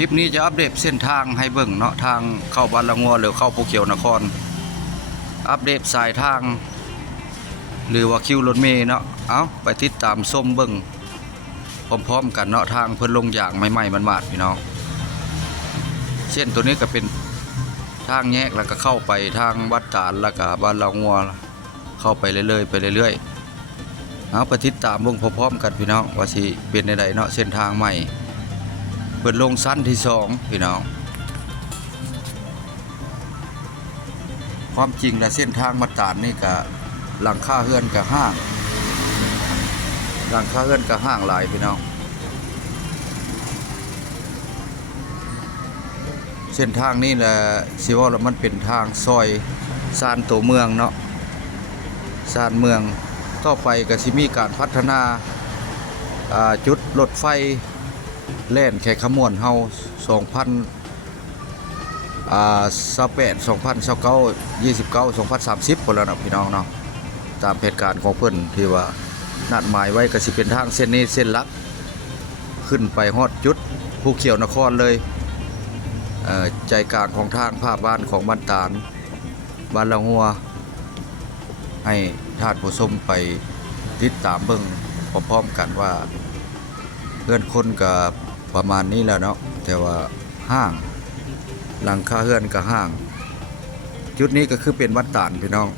คลิปนี้จะอัปเดตเส้นทางให้เบิ่งเนาะทางเข้าบ้านละงัวหรือเข้าภูเขียวนครอัปเดตสายทางหรือว่าคิวรถเมล์เนาะเอาไปติดตามส้มเบิ่งพร้อมๆกันเนาะทางเพิ่นลงอย่างใหม่ๆมันมาดพี่น้องเส้นตัวนี้ก็เป็นทางแยกแล้วก็เข้าไปทางวัดตาลแล้วก็บ้านละงัวเข้าไปเรื่อยๆไปเรื่อยๆเอาไปติดตามเบิ่งพร้อมๆกันพี่น้องว่าสิเป็นใดๆเนาะเส้นทางใหม่เปิดลงสั้นที่2พี่น้องความจริงและเส้นทางมาตาดนี่ก็หลังคาเฮือนกับห้างหลังคาเฮือนกับห้างหลายพี่น้องเส้นทางนี้แหละสิว่าแล้วมันเป็นทางซอยซานตัวเมืองเนาะซานเมืองต่อไปก็สิมีการพัฒนาจุดรถไฟแล่นแค่ขมวนเฮา2028 2029 29 2030พุ่นแล้วเนาะพี่น้องเนาะตามเหตุการณ์ของเพิ่นที่ว่านัดหมายไว้ก็สิเป็นทางเส้นนี้เส้นหลักขึ้นไปฮอดจุดภูเขียวนครเลยใจกลางของทางภาพบ้านของบ้านตาลบ้านละงัวให้ท่านผู้ชมไปติดตามเบิ่งพร้อมๆกันว่าเพื่อนคนก็ประมาณนี้แล้วเนาะแต่ว่าห้างหลังคาเฮือนกับห้างจุดนี้ก็คือเป็นวัดตาลพี่น้อง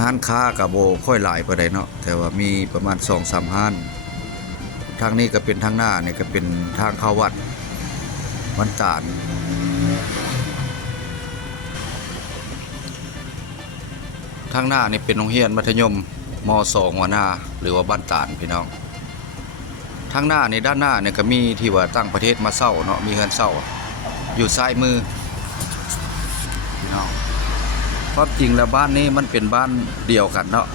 ห้านค้ากับโบค่อยหลายปานใดเนาะแต่ว่ามีประมาณ 2-3 ห้านทางนี้ก็เป็นทางหน้านี่ก็เป็นทางเข้าวัดวัดตาลทางหน้านี่เป็นโรงเรียนมัธยมม.2 หัวหน้าหรือว่าบ้านตาลพี่น้องทางหน้าในด้านหน้าเนี่ยก็มีที่ว่าตั้งประเทศมาเศร้าเนาะมีเฮือนเศร้าอยู่ซ้ายมือพี่น้องความจริงแล้วบ้านนี้มันเป็นบ้านเดียวกันเนาะ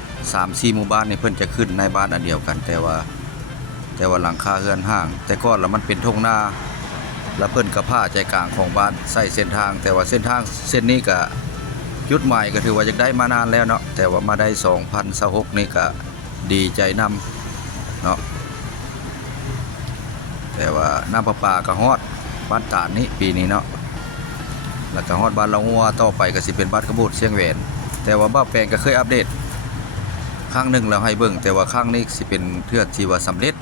3-4 หมู่บ้านนี่เพิ่นจะขึ้นในบ้านอันเดียวกันแต่ว่าหลังคาเฮือนห่างแต่ก่อนแล้วมันเป็นทุ่งนาแล้วเพิ่นก็พาใจกลางของบ้านใส่เส้นทางแต่ว่าเส้นทางเส้นนี้ก็จุดหมายก็ถือว่าจะได้มานานแล้วเนาะแต่ว่ามาได้2026นี่ก็ดีใจนำเนาะแต่ว่าน้ำประปาก็ฮอดบ้านตาดนี้ปีนี้เนาะแล้วก็ฮอดบ้านละงัวต่อไปก็สิเป็นบ้านกระบูดเชียงแหวนแต่ว่าบ้าแปลงก็เคยอัปเดตครั้งหนึ่งแล้วให้เบิ่งแต่ว่าครั้งนี้สิเป็นเทือกที่ว่าสำเร็จ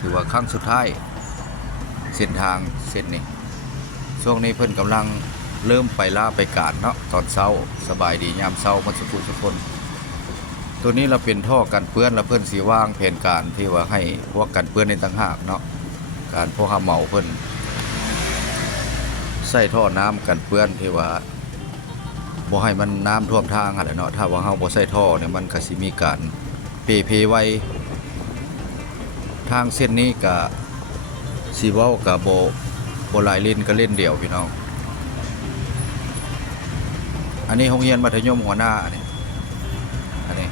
ถือว่าครั้งสุดท้ายเส้นทางเส้นนี้ช่วงนี้เพิ่นกำลังเริ่มไปล่าไปกาดเนาะตอนเช้าสบายดียามเช้ามันสุขุสุคนตัวนี้เราเป็นท่อกันเปื้อนแล้วเพิ่นสิวางแผนการที่ว่าให้พวกกันเปื้อนในต่างหากเนาะการพวกหาเหมาเพิ่นใส่ท่อน้ำกันเปื้อนที่ว่าบ่ให้มันน้ำท่วมทางหั่นแหละเนาะถ้าว่าเฮาบ่ใส่ท่อเนี่ยมันก็สิมีการเพไว้ทางเส้นนี้ก็สิเว้าก็บ่หลายเลนก็เล่นเดียวพี่น้องอันนี้โรงเรียนมัธยมหัวหน้าอันนี้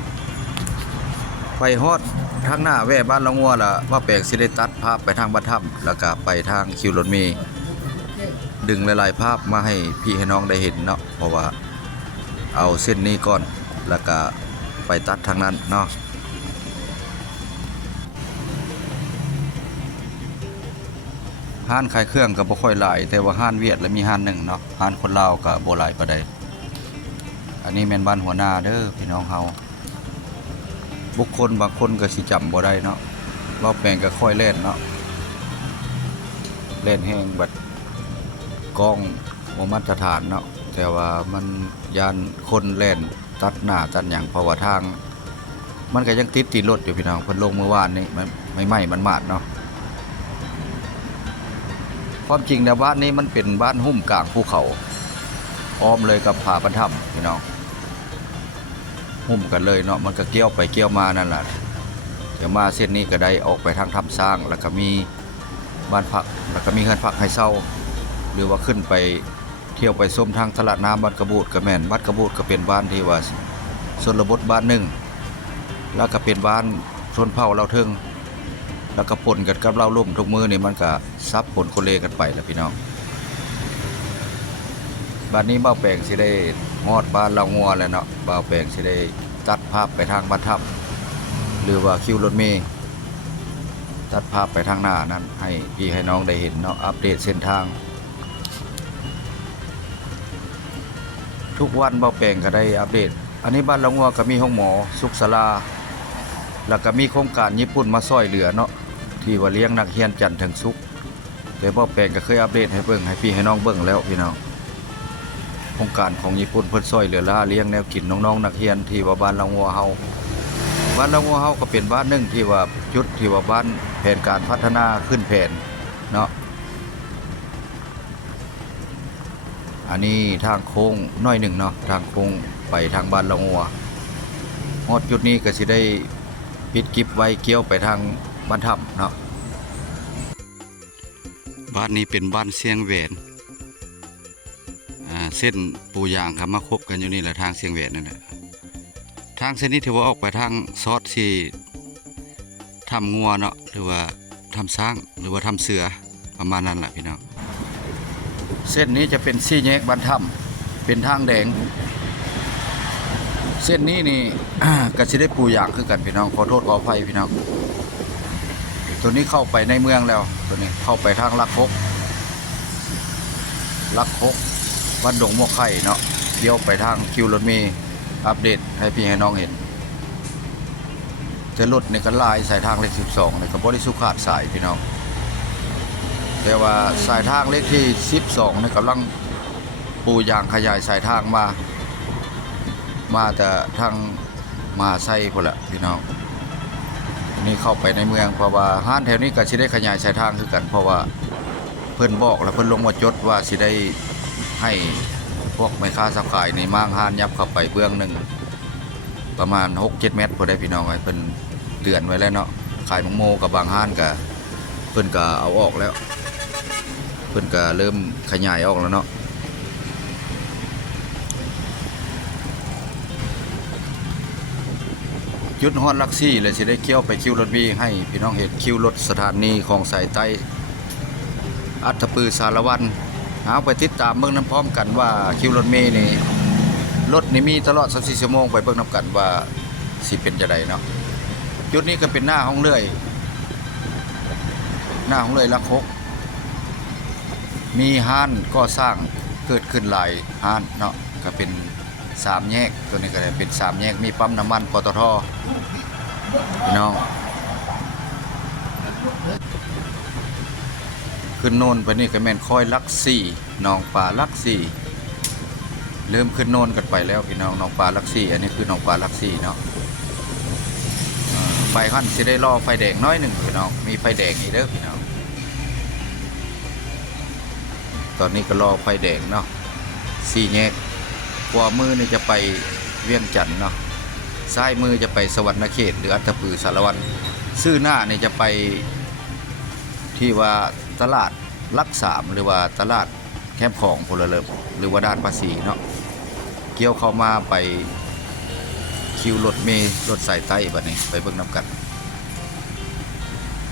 ไปฮอดทางหน้าแว่บ้านละงัวล่ะว่าแปลกสิได้ตัดภาพไปทางบ้านถ้ำแล้วก็ไปทางคิวรถเมล์ดึงหลายๆภาพมาให้พี่ให้น้องได้เห็นเนาะเพราะว่าเอาเส้นนี้ก่อนแล้วก็ไปตัดทางนั้นเนาะห้านขายเครื่องก็บ่ค่อยหลายแต่ว่าห้านเวียดแล้วมีห้านหนึ่งเนาะห้านคนลาวก็บ่หลายปานใดอันนี้แม่นบ้านหัวหน้าเด้อพี่น้องเฮาบุคคลบางคนก็สิจำบ่ได้เนาะรอบแปลงก็ค่อยเล่นเนาะเล่นแห้งบัดกล้องบ่มาตรฐานเนาะแต่ว่ามันยานคนเล่นตัดหน้าตัดหยังเพราะว่าทางมันก็ยังติดรถอยู่พี่น้องเพิ่นลงเมื่อวานนี้มันไม่มันมาดเนาะความจริงแล้วบ้านนี้มันเป็นบ้านหุ้มกลางภูเขาอ้อมเลยกับผาบรรทับพี่น้องหุ้มกันเลยเนาะมันก็เกี่ยวไปเกี่ยวมานั่นแหละเดี๋ยวมาเส้นนี้ก็ได้ออกไปทางถ้ำสร้างแล้วก็มีบ้านพักแล้วก็มีเฮือนพักให้เช่าหรือว่าขึ้นไปเที่ยวไปส้มทางตลาดน้ำบ้านกระบูดก็แม่นบ้านกระบูดก็เป็นบ้านที่ว่าชนบทบ้านหนึ่งแล้วก็เป็นบ้านชนเผ่าเราเทิงแล้วก็ปนกันกับเราล่มทุกมือนี่มันก็ซับปนโคเลกันไปแล้วพี่น้องบ้านนี้บ้าแปลงสิได้ฮอดบ้านเรางัวแล้วเนาะบ้าแปลงสิได้ตัดภาพไปทางบ้านถ้ำหรือว่าคิวรถเมล์ ตัดภาพไปทางหน้านั้นให้พี่ให้น้องได้เห็นเนาะอัปเดตเส้นทางทุกวันเบาแปลงก็ได้อัปเดตอันนี้บ้านละงัวก็มีห้องหมอสุขศาลาแล้วก็มีโครงการญี่ปุ่นมาช่วยเหลือเนาะที่ว่าเลี้ยงนักเรียนจันทร์ถึงศุกร์แต่เบาแปลงก็เคยอัปเดตให้เบิ่งให้พี่ให้น้องเบิ่งแล้วพี่น้องโครงการของญี่ปุ่นเพิ่นช่วยเหลือล่าเลี้ยงแนวกินน้องๆนักเรียนที่ว่าบ้านละงัวเฮาบ้านละงัวเฮาก็เป็นบ้านหนึ่งที่ว่าจุดที่ว่าบ้านแผนการพัฒนาขึ้นแผนเนาะอันนี้ทางโค้งน้อยหนึ่งเนาะทางโค้งไปทางบ้านละงัวฮอดจุดนี้ก็สิได้ปิดกิบไว้เกี่ยวไปทางบ้านถ้ำเนาะบ้านนี้เป็นบ้านเสียงแหวนเส้นปูยางครับมาคบกันอยู่นี่แหละทางเสียงแหวนนั่นแหละทางเส้นนี้ถือว่าออกไปทางซอดที่ทำงัวเนาะหรือว่าทำช้างหรือว่าทำเสือประมาณนั้นแหละพี่น้องเส้นนี้จะเป็นซี่แยกบ้านถ้ำเป็นทางแดงเส้นนี้นี่ ก็จะได้ปูยางคือกันพี่น้องขอโทษขออภัยพี่น้องตัวนี้เข้าไปในเมืองแล้วตัวนี้เข้าไปทางลักคกวัดดงมวกไข่เนาะเลี้ยวไปทางคิวรถเมล์อัปเดตให้พี่ให้น้องเห็นจะรถในกันลายสายทางเลข12ในกับบริสุขาดสายพี่น้องแต่ว่าสายทางเลขที่12ในกำลังปูยางขยายสายทางมาแต่ทางมาไส้พอละพี่น้องนี่เข้าไปในเมืองเพราะว่าห้านแถวนี้ก็สิได้ขยายสายทางคือกันเพราะว่าเพิ่นบอกแล้วเพิ่นลงมาจดว่าสิได้ให้พวกแม่ค้าสับขายในมางห้านยับเข้าไปเบื้องหนึ่งประมาณ 6-7 เมตรพอได้พี่น้องไว้เพิ่นเตือนไว้แล้วเนาะขายมังโมกับบางห้านก็เพิ่นก็เอาออกแล้วเพิ่นก็เริ่มขยายออกแล้วเนาะจุดฮอดลักซี่เลยสิได้เกี่ยวไปคิวรถวีให้พี่น้องเห็นคิวรถสถานีของสายใต้อัฐปือสารวันเอาไปติดตามเบิ่งน้ำพร้อมกันว่าคิวรถเมล์นี่รถนี่มีตลอด24ชั่วโมงไปเบิ่งน้ำกันว่าสิเป็นจะไดเนาะจุดนี้ก็เป็นหน้าห้องเลื่อยลักคกมีห้านก็สร้างเกิดขึ้นหลายห้านเนาะก็เป็น3แยกตัวนี้ก็ได้เป็น3แยกมีปั๊มน้ำมันปตทพี่น้องขึ้นโน่นไปนี่ก็แม่นค่อยลักซี่หนองป่าลักซี่เริ่มขึ้นโน่นกันไปแล้วพี่น้องหนองป่าลักซี่อันนี้คือหนองป่าลักซี่เนาะไฟขั้นสิได้รอไฟแดงน้อยหนึ่งพี่น้องมีไฟแดงอีกเด้อพี่น้องตอนนี้ก็รอไฟแดงเนาะ4แยกขวามือนี่จะไปเวียงจันทน์เนาะซ้ายมือจะไปสวรรณเขตหรืออัฐปือสารวัตรซื่อหน้านี่จะไปที่ว่าตลาดลัก3หรือว่าตลาดแคมป์ของพลเรือนหรือว่าด้านภาษีเนาะเกี่ยวเข้ามาไปคิวรถเมล์รถสายใต้บัดนี้ไปเบิ่งนำกัน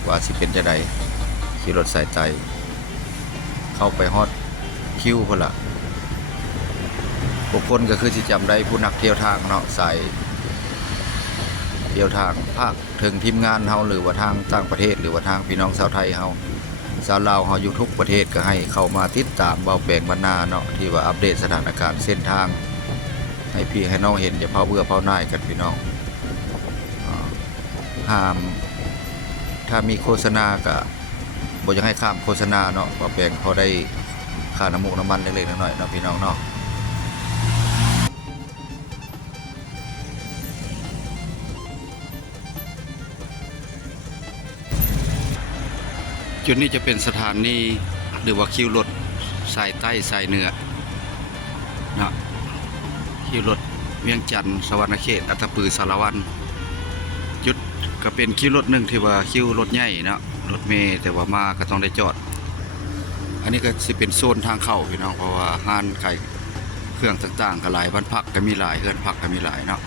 ว่าสิเป็นจะใดคิวรถสายใต้เข้าไปฮอดคิวพุ่นล่ะบุคคลก็คือสิจำได้ผู้นักเที่ยวทางเนาะสายเที่ยวทางภาคถึงทีมงานเฮาหรือว่าทางต่างประเทศหรือว่าทางพี่น้องชาวไทยเฮาชาวลาวเฮาอยู่ทุกประเทศก็ให้เข้ามาติดตามเบาแปลงบรรณาเนาะที่ว่าอัปเดตสถานการณ์เส้นทางให้พี่ให้น้องเห็นอย่าเผาเบื่อเผาหน่ายกันพี่น้องห้ามถ้ามีโฆษณาก็บ่อยากให้ข้ามโฆษณาเนาะเบาแปลงพอได้ค่าน้ำมูกน้ำมันเล็กๆน้อยๆเนาะพี่น้องเนาะจุดนี้จะเป็นสถานีหรือว่าคิวรถสายใต้สายเหนือนะคิวรถเวียงจันทน์สวรรณเขตอัฐปือสารวันจุดก็เป็นคิวรถหนึ่งที่ว่าคิวรถใหญ่เนาะรถเมล์แต่ว่ามาก็ต้องได้จอดอันนี้ก็สิเป็นโซนทางเข้าพี่น้องเพราะว่าห้านขายเครื่องต่างๆก็หลายบ้านพักก็มีหลายเฮือนพักก็มีหลายเนาะ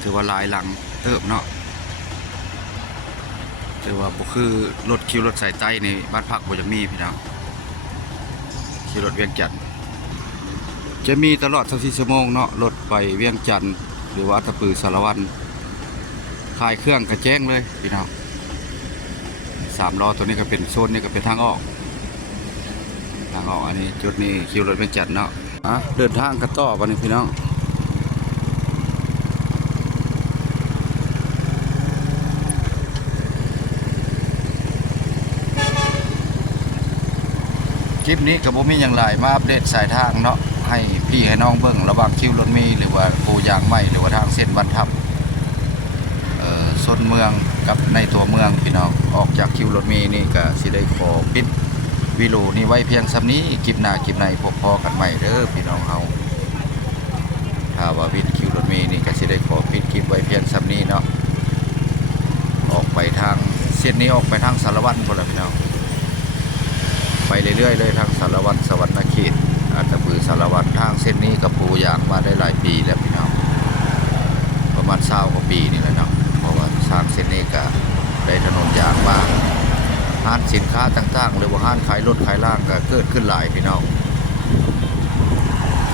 ถือว่าหลายหลังเติบเนาะแต่ว่าบ่คือรถคิวรถสายใต้ในบ้านพักบ่จะมีพี่น้องคิวรถเวียงจันทน์จะมีตลอด24ชั่วโมงเนาะรถไปเวียงจันทน์หรือว่าอัฐปือสารวันขายเครื่องกระแจ้งเลยพี่น้อง 3ล้อตัวนี้ก็เป็นโซนนี้ก็เป็นทางออกอันนี้จุดนี้คิวรถเป็นจัดเนาะเดินทางกันต่อวันนี้พี่น้องคลิปนี้กับผมมีอย่างไรมาอัปเดตสายทางเนาะให้พี่ให้น้องเบิ่งระหว่างคิวรถมีหรือว่าปูยางใหม่หรือว่าทางเส้นบรรทับโซนเมืองกับในตัวเมืองพี่น้องออกจากคิวรถมีนี่ก็สิได้ขอปิดวิโลนี่ไว้เพียงสำนี้คลิปหน้าคลิปในพบพอกันใหม่เด้อพี่น้องเฮาถ้าว่าวิดคิวรถมีนี่ก็สิได้ขอปิดคลิปไว้เพียงสำนี้เนาะออกไปทางเส้นนี้ออกไปทางสารวัตรพุ่นล่ะพี่น้องไปเรื่อยๆเลยทางสารวัตรสวรรณเขตอาจจะปือสารวัตรทางเส้นนี้กับปูยางมาได้หลายปีแล้วพี่น้องประมาณ20 กว่าปีนี่แหละเนาะเพราะว่าสร้างเส้นนี้ก็ได้ถนนยางมาห้างสินค้าต่างๆหรือว่าห้างขายรถขายล่างก็เกิดขึ้นหลายพี่น้อง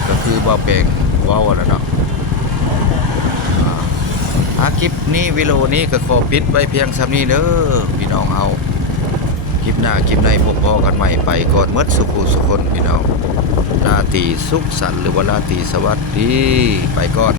ก็คือบ่แปลงว้าวแล้วเนาะคลิปนี้วิดีโอนี้ก็ขอปิดไว้เพียงสำนี้เด้อพี่น้องเอาคลิปหน้าคลิปในพบพอกันใหม่ไปก่อนเมื่อสุขสุคนพี่น้องราตรีสุขสันต์หรือว่าราตรีสวัสดีไปก่อน